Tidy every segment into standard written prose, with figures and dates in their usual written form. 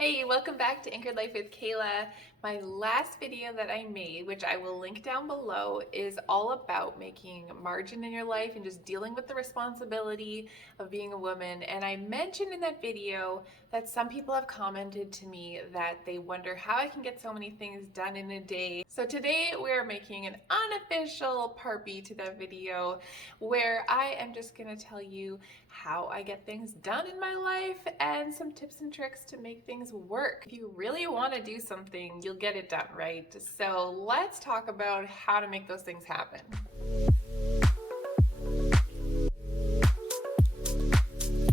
Hey, welcome back to Anchored Life with Kayla. My last video that I made, which I will link down below, is all about making margin in your life and just dealing with the responsibility of being a woman. And I mentioned in that video that some people have commented to me that they wonder how I can get so many things done in a day. So today we are making an unofficial part B to that video where I am just gonna tell you how I get things done in my life and some tips and tricks to make things work. If you really want to do something, you'll get it done, right? So let's talk about how to make those things happen.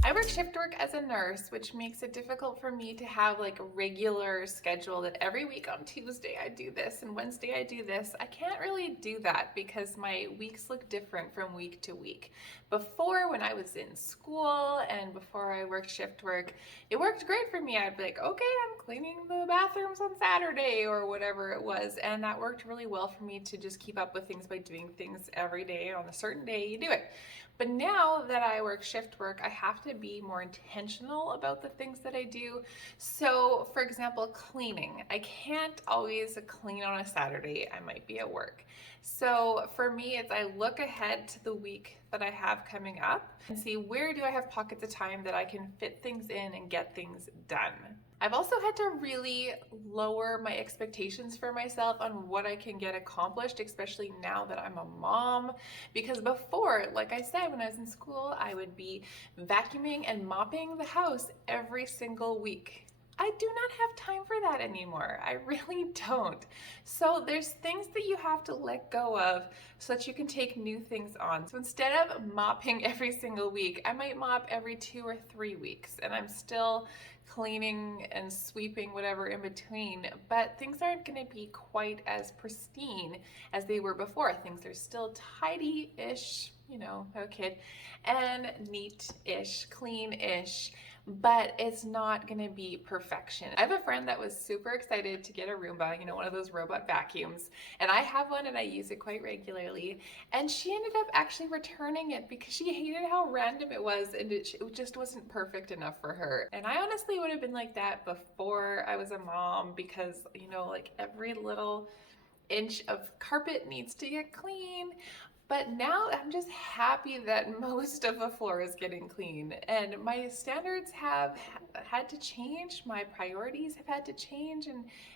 I work shift work as a nurse, which makes it difficult for me to have like a regular schedule that every week on Tuesday I do this and Wednesday I do this. I can't really do that because my weeks look different from week to week. Before, when I was in school and before I worked shift work, it worked great for me. I'd be like, okay, I'm cleaning the bathrooms on Saturday or whatever it was. And that worked really well for me to just keep up with things by doing things every day. On a certain day, you do it. But now that I work shift work, I have to be more intentional about the things that I do. So, for example, cleaning. I can't always clean on a Saturday. I might be at work. So for me, it's I look ahead to the week that I have coming up and see where do I have pockets of time that I can fit things in and get things done. I've also had to really lower my expectations for myself on what I can get accomplished, especially now that I'm a mom. Because before, like I said, when I was in school, I would be vacuuming and mopping the house every single week. I do not have time for that anymore. I really don't. So there's things that you have to let go of so that you can take new things on. So instead of mopping every single week, I might mop every 2 or 3 weeks, and I'm still cleaning and sweeping whatever in between, but things aren't going to be quite as pristine as they were before. Things are still tidy-ish, you know, I have a kid, and neat-ish, clean-ish, but it's not gonna be perfection. I have a friend that was super excited to get a Roomba, you know, one of those robot vacuums, and I have one and I use it quite regularly, and she ended up actually returning it because she hated how random it was and it just wasn't perfect enough for her. And I honestly would have been like that before I was a mom because, you know, like every little inch of carpet needs to get clean. But now I'm just happy that most of the floor is getting clean, and my standards have had to change. My priorities have had to change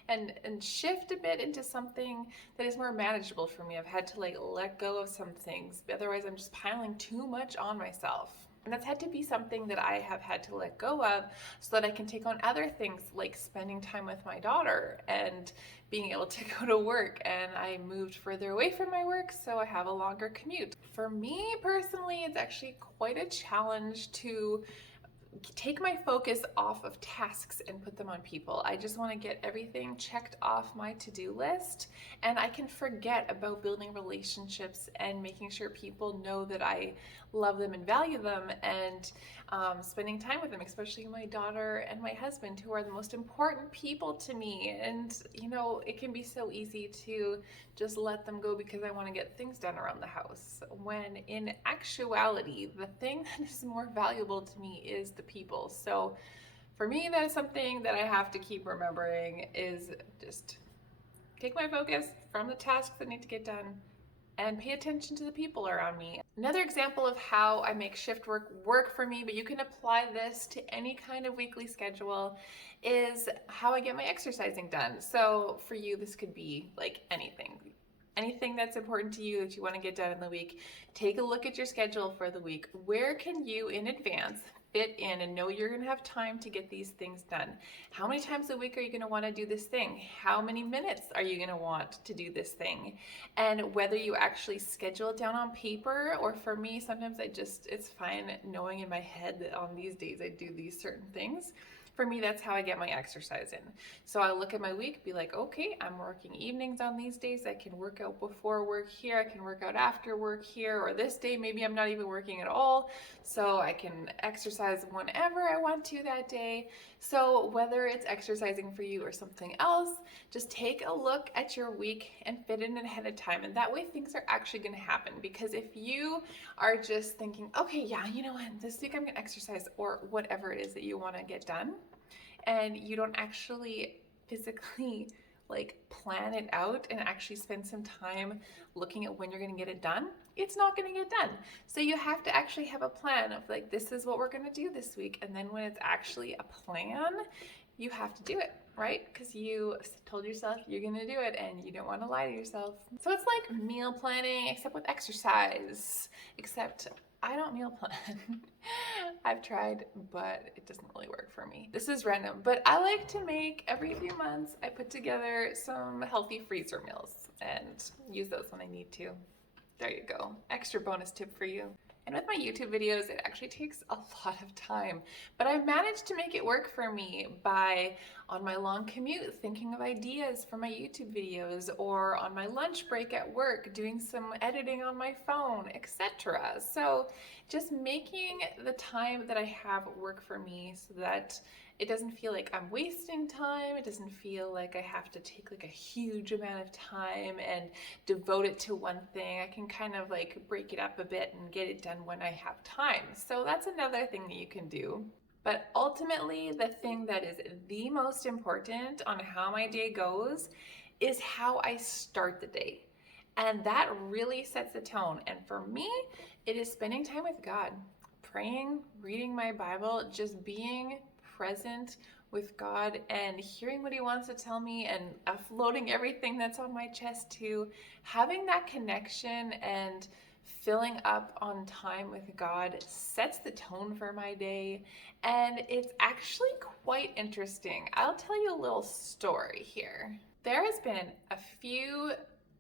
and shift a bit into something that is more manageable for me. I've had to like let go of some things. Otherwise, I'm just piling too much on myself. And that's had to be something that I have had to let go of so that I can take on other things like spending time with my daughter and being able to go to work. And I moved further away from my work, so I have a longer commute. For me personally, it's actually quite a challenge to take my focus off of tasks and put them on people. I just want to get everything checked off my to-do list, and I can forget about building relationships and making sure people know that I love them and value them, and spending time with them, especially my daughter and my husband, who are the most important people to me. And you know, it can be so easy to just let them go because I want to get things done around the house, when in actuality the thing that is more valuable to me is the people. So for me, that is something that I have to keep remembering, is just take my focus from the tasks that need to get done and pay attention to the people around me. Another example of how I make shift work for me, but you can apply this to any kind of weekly schedule, is how I get my exercising done. So for you, this could be like anything that's important to you that you want to get done in the week. Take a look at your schedule for the week. Where can you in advance fit in and know you're going to have time to get these things done? How many times a week are you going to want to do this thing? How many minutes are you going to want to do this thing? And whether you actually schedule it down on paper, or for me, sometimes it's fine knowing in my head that on these days I do these certain things. For me, that's how I get my exercise in. So I look at my week, be like, okay, I'm working evenings on these days. I can work out before work here. I can work out after work here. Or this day, maybe I'm not even working at all. So I can exercise whenever I want to that day. So whether it's exercising for you or something else, just take a look at your week and fit in ahead of time. And that way things are actually going to happen. Because if you are just thinking, okay, yeah, you know what, this week I'm going to exercise, or whatever it is that you want to get done, and you don't actually physically like plan it out and actually spend some time looking at when you're going to get it done, it's not going to get done. So you have to actually have a plan of like, this is what we're going to do this week. And then when it's actually a plan, you have to do it, right? Because you told yourself you're going to do it and you don't want to lie to yourself. So it's like meal planning, except with exercise, except I don't meal plan. I've tried, but it doesn't really work for me. This is random, but I like to make every few months, I put together some healthy freezer meals and use those when I need to. There you go. Extra bonus tip for you. And with my YouTube videos, it actually takes a lot of time, but I managed to make it work for me by, on my long commute, thinking of ideas for my YouTube videos, or on my lunch break at work, doing some editing on my phone, etc. So just making the time that I have work for me so that it doesn't feel like I'm wasting time. It doesn't feel like I have to take like a huge amount of time and devote it to one thing. I can kind of like break it up a bit and get it done when I have time. So that's another thing that you can do. But ultimately, the thing that is the most important on how my day goes is how I start the day. And that really sets the tone. And for me, it is spending time with God, praying, reading my Bible, just being present with God and hearing what He wants to tell me and offloading everything that's on my chest to having that connection and filling up on time with God sets the tone for my day. And it's actually quite interesting. I'll tell you a little story here. There has been a few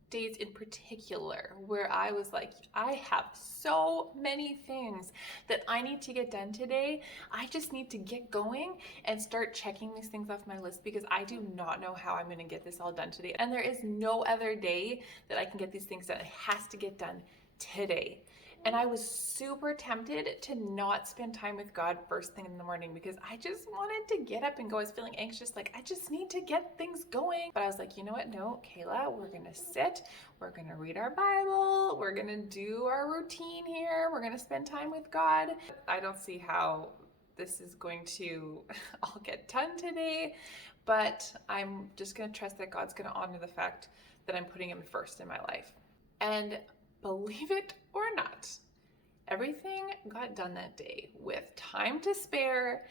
days in particular where I was like, I have so many things that I need to get done today. I just need to get going and start checking these things off my list because I do not know how I'm going to get this all done today. And there is no other day that I can get these things done. It has to get done today. And I was super tempted to not spend time with God first thing in the morning because I just wanted to get up and go. I was feeling anxious, like I just need to get things going. But I was like, you know what? No, Kayla, we're gonna sit, we're gonna read our Bible, we're gonna do our routine here, we're gonna spend time with God. I don't see how this is going to all get done today, but I'm just gonna trust that God's gonna honor the fact that I'm putting Him first in my life. And believe it or not, everything got done that day with time to spare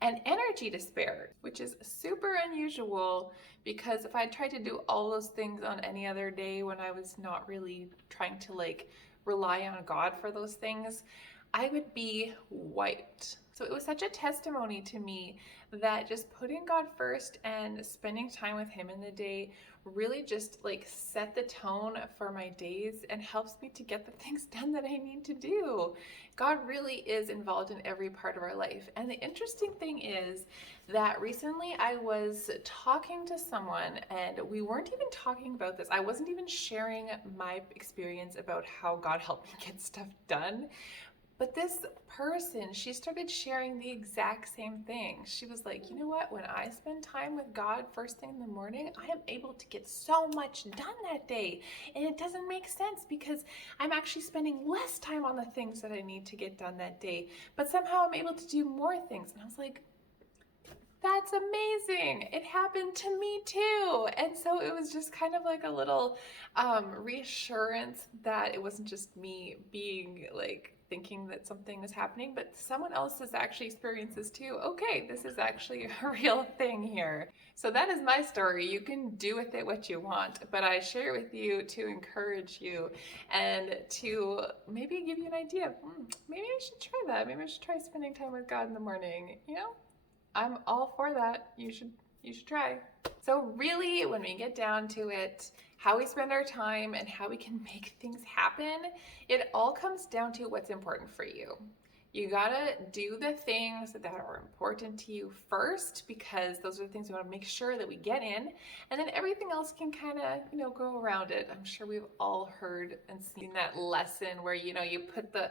and energy to spare, which is super unusual because if I tried to do all those things on any other day when I was not really trying to like rely on God for those things, I would be wiped. So it was such a testimony to me that just putting God first and spending time with Him in the day really just like set the tone for my days and helps me to get the things done that I need to do. God really is involved in every part of our life. And the interesting thing is that recently I was talking to someone and we weren't even talking about this. I wasn't even sharing my experience about how God helped me get stuff done. But this person, she started sharing the exact same thing. She was like, you know what? When I spend time with God first thing in the morning, I am able to get so much done that day. And it doesn't make sense because I'm actually spending less time on the things that I need to get done that day. But somehow I'm able to do more things. And I was like, that's amazing. It happened to me too. And so it was just kind of like a little reassurance that it wasn't just me being like thinking that something is happening, but someone else has actually experienced this too. Okay, this is actually a real thing here. So that is my story. You can do with it what you want, but I share it with you to encourage you and to maybe give you an idea. Maybe I should try that. Maybe I should try spending time with God in the morning, you know? I'm all for that. You should try. So really, when we get down to it, how we spend our time and how we can make things happen, it all comes down to what's important for you. You gotta do the things that are important to you first because those are the things we want to make sure that we get in, and then everything else can kind of, go around it. I'm sure we've all heard and seen that lesson where, you put the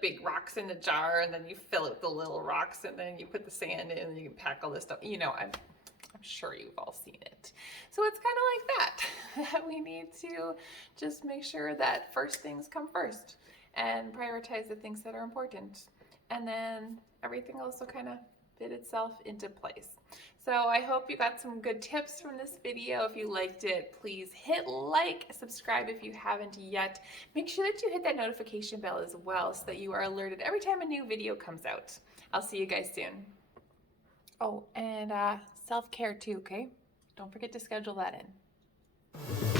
big rocks in the jar and then you fill it with the little rocks and then you put the sand in and you can pack all this stuff. I'm sure you've all seen it. So it's kind of like that we need to just make sure that first things come first and prioritize the things that are important. And then everything else will kind of fit itself into place. So I hope you got some good tips from this video. If you liked it, please hit like, subscribe if you haven't yet. Make sure that you hit that notification bell as well so that you are alerted every time a new video comes out. I'll see you guys soon. Oh, and self-care too, okay? Don't forget to schedule that in.